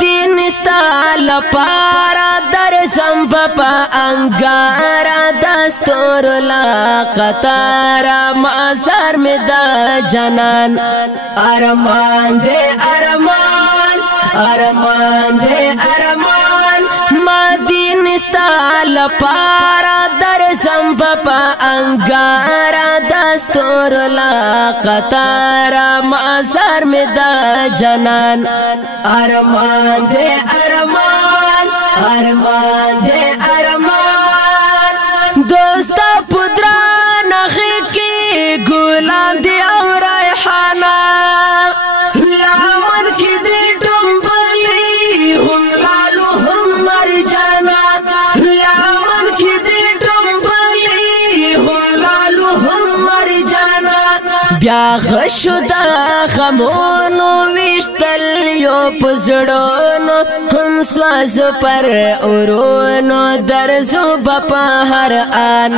دین استال پارا در زمپا انگارا دستور لا قطارا مازار میں دا جنان ارمان دے ارمان ارمان دے ارمان ما دین استال پارا در زمپا انگارا دستور لا قطارا مازار میں دا جنان ارمان دے ارمان ارمان دے ارمان دوستا پدران نخی کی گلان دی او ریحانا لامن کی دی ڈمبلی ہم لالو ہم مرجانا لامن کی دی ڈمبلی ہم لالو ہم مرجانا بیا غشو دا خمونو وشتل یو پزڑونو ہم سواز پر اورونو درزو بپا ہر آن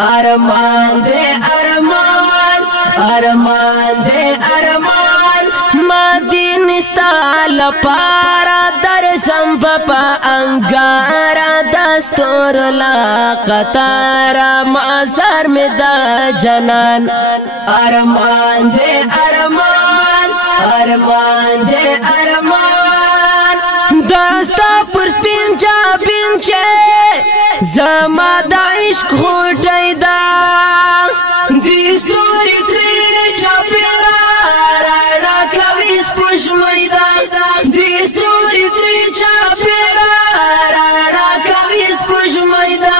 ارمان دے ارمان ارمان دے ارمان ما دین استال پارا در زمپا انگارا دستور لا قطارا مازار میں دا جنان ارمان دے ارمان ارمان دے ارمان دستا پر سپین چا پینچے زما دا عشق خوٹی دا دیستوری تری چا پیرا رانا کوی سپوش میدا دیستوری تری چا پیرا رانا کوی سپوش میدا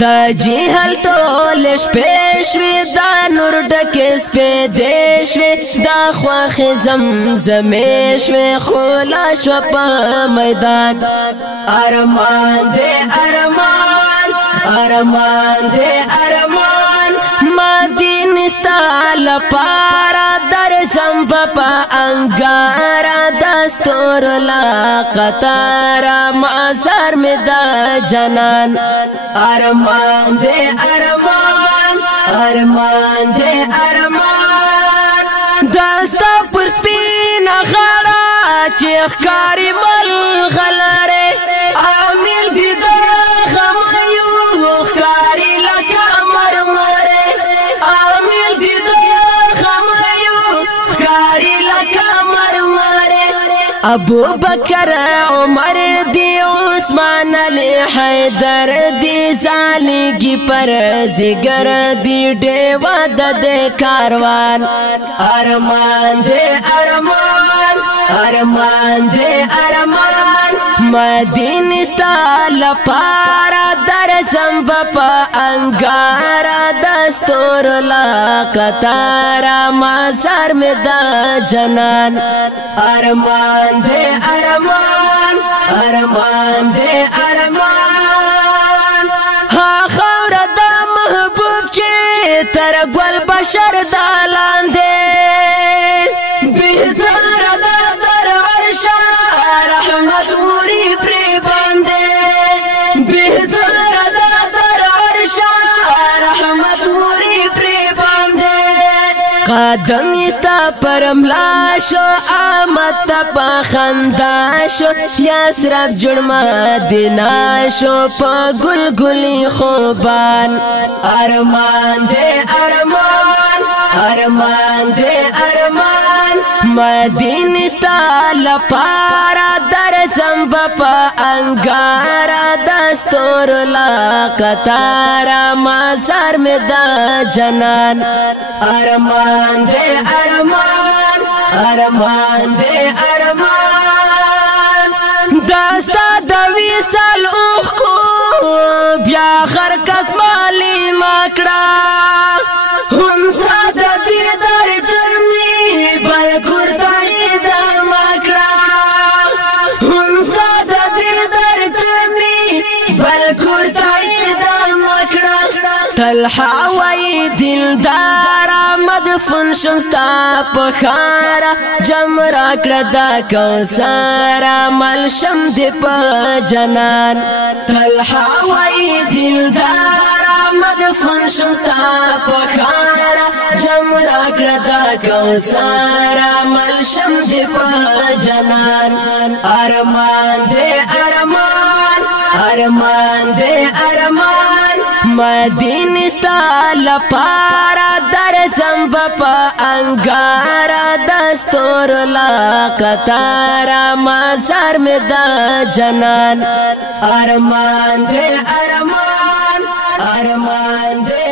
دا جیہل تولش پیشوی دا نور ڈکس پہ دیشوی دا خواخ زمزمیشوی خولاش و پا میدان ارمان دے ارمان ارمان دے ارمان ما دین استال پارا در زمپا انگارا دستور لا قطارا مازار میں دا جنان ارمان دے ارمان ارمان دے ارمان دستا پر سپین غاڑا چیخ کاری ملغلارے عامل دی دا خمیو کاری لکا مرمرے عامل دی دا خمیو کاری لکا مرمرے ابو بکر عمر دی عثمان علی حیدر دی زالگی پر زگر دی ڈیوا دے کاروان ارمان دے ارمان ارمان دے ارمان مدین استال پارا در زمپا انگارا دستور لا قطارا مازار میں دا جنان ارمان دے ارمان ارمان دے ارمان ہاں خور دا محبوب چے تر گل بشر دالان دے بہتر دا در عرشا رحمت اوری پری باندے بہتر دا در عرشا رحمت اوری پری باندے قدم استا پرملا شو آمد پا خندا شو یسرف جڑ مدینہ شو پا گل گلی خوبان ارمان دے ارمان ارمان دے ارمان مدین استال پارا در زمپا انگارا دستور لا قطارا مازار میں دا جنان ارمان دے ارمان ارمان دے ارمان دستا دوی سال اوخ کو بیا خرکس مالی مکڑا ہنستا دا دیدار دمی بل کرتائی دا مکڑا ہنستا دا دیدار دمی بل کرتائی دا مکڑا طلحہ وی دلدارا مدفن شمستا پخارا جمرا کردا کوسارا ملشم دی پا جنان طلحہ وی دلدارا مدفن شمستا پخارا جمرا دا کوثر عمل شم دی پا جنان ارمان دے ارمان ارمان دے ارمان مدین استال پارا در زمبا انگارا دستور لا قطارا مازار میں دا جنان ارمان دے ارمان ارمان دے